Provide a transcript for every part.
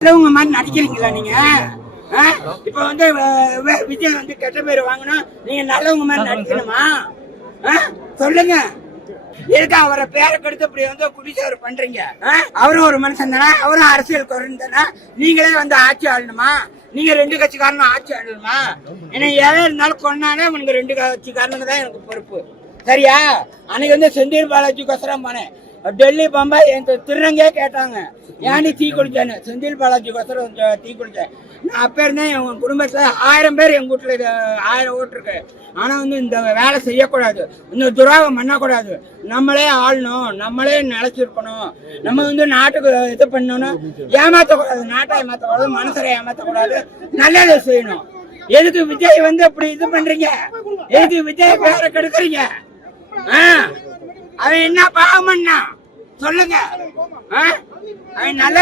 நல்லவங்க மாதிரி நடிக்கிறீங்களா நீங்க? இப்ப வந்து விஜய் வந்து கெட்ட பேர் வாங்கணும் நீங்க நல்லவங்க மாதிரி நடிக்கணுமா? சொல்லுங்க. எதுக்கு அவரை பேரை கெடுத்து இப்படி வந்து குடிசவர் பண்றீங்க? அவரும் ஒரு மனுஷன் தானே அவரும் அரசியல் குரல் தானே. நீங்களே வந்து ஆட்சி ஆளணுமா? நீங்க ரெண்டு கட்சிக்காரனும் ஆட்சி ஆளணுமா? ஏன்னா எதை இருந்தாலும் கொண்டானே உனக்கு ரெண்டு கட்சிக்காரனுக்கு தான் எனக்கு பொறுப்பு. சரியா? அன்னைக்கு வந்து செந்தில் பாலாஜிக்கோசரம் போனேன். டெல்லி பம்பாய் என் திருநங்கே கேட்டாங்க. ஏன்டி தீ குளிச்சேன்னு செந்தில் பாலாஜிக்கோசரம் கொஞ்சம் தீ குளிச்சேன் நான் அப்போ இருந்தேன் என் குடும்பத்தில் ஆயிரம் பேர் எங்கள் வீட்டுல இது ஆயிரம் ஓட்டிருக்கு. ஆனால் வந்து இந்த வேலை செய்யக்கூடாது. இந்த துரோகம் பண்ணக்கூடாது. நம்மளே ஆளணும். நம்மளே நினைச்சிருக்கணும் நம்ம வந்து நாட்டுக்கு இது பண்ணணும். ஏமாற்றக்கூடாது நாட்டை ஏமாற்றக்கூடாது மனசரை ஏமாற்றக்கூடாது நல்லதை செய்யணும். எதுக்கு விஜய் வந்து அப்படி இது பண்றீங்க? எதுக்கு விஜய் பேரை கெடுக்குறீங்க? ஆ? அவன் என்ன பாவம் பண்ணான்? சொல்லுங்க. ஆ?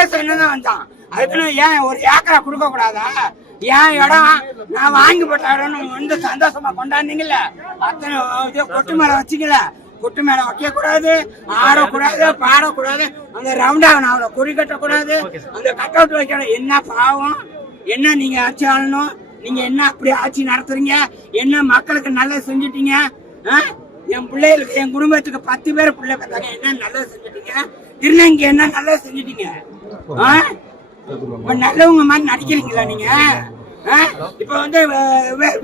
சொன்னதான் வந்தான். அதுக்குன்னு ஏன் ஒரு ஏக்கரா கொடுக்க கூடாதா ஏன் இடம் நான் வாங்கி போட்ட இடம்னு வந்து சந்தோஷமா கொண்டாடுனீங்கல்ல? அத்தனை கொட்டு மேல வச்சுக்கல. கொட்டு மேல வைக்க கூடாது ஆடக்கூடாது பாடக்கூடாது. அந்த ரவுண்டா அவளை கொடி கட்டக்கூடாது. அந்த கட் அவுட் வைக்கணும் என்ன பாவம்? என்ன நீங்க ஆட்சி ஆளணும்? நீங்க என்ன அப்படி ஆட்சி நடத்துறீங்க? என்ன மக்களுக்கு நல்லது செஞ்சுட்டீங்க? ஆ? என் பிள்ளைகளுக்கு என் குடும்பத்துக்கு பத்து பேர் பிள்ளை பார்த்தாங்க. என்ன நல்லது செஞ்சுட்டீங்க? திருநங்கை என்ன நல்லது செஞ்சுட்டீங்க? நல்லவங்க மாதிரி நடிக்கிறீங்களா நீங்க? இப்ப வந்து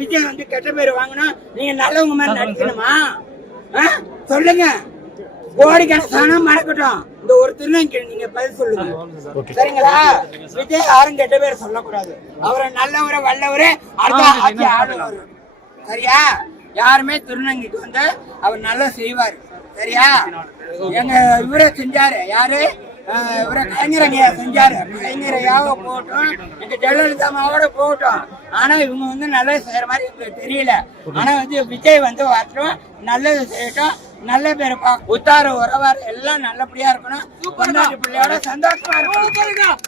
விஜய் வந்து கெட்ட பேர் வாங்கணும் நீங்க நல்லவங்க மாதிரி நடிக்கணுமா? சொல்லுங்க. கோடிக்கணக்கான மறக்கட்டும். இந்த ஒரு திருநங்கை நீங்க பதில் சொல்லுங்க. சரிங்களா? விஜய் யாரும் கெட்ட பேர் சொல்லக்கூடாது. அவரை நல்லவரை வல்லவரே அடுத்த ஆட்சி ஆளுநர். சரியா? யாருமே திருநங்கைக்கு வந்து அவர் நல்லா செய்வார். சரியா? எங்க இவரே செஞ்சாரு. யாரு? இவரை கலைஞரையா செஞ்சாரு. கலைஞரையாக போகட்டும் எங்க ஜெயலலிதா அம்மாவோட போகட்டும் ஆனா இவங்க வந்து நல்லது செய்யற மாதிரி எனக்கு தெரியல. ஆனா வந்து விஜய் வந்து வரட்டும். நல்லது செய்யட்டும். நல்ல பேர் பா உத்தார உறவார் எல்லாம் நல்லபடியா இருக்கணும். பொண்டாட்டி பிள்ளையோட சந்தோஷமா இருக்கணும்.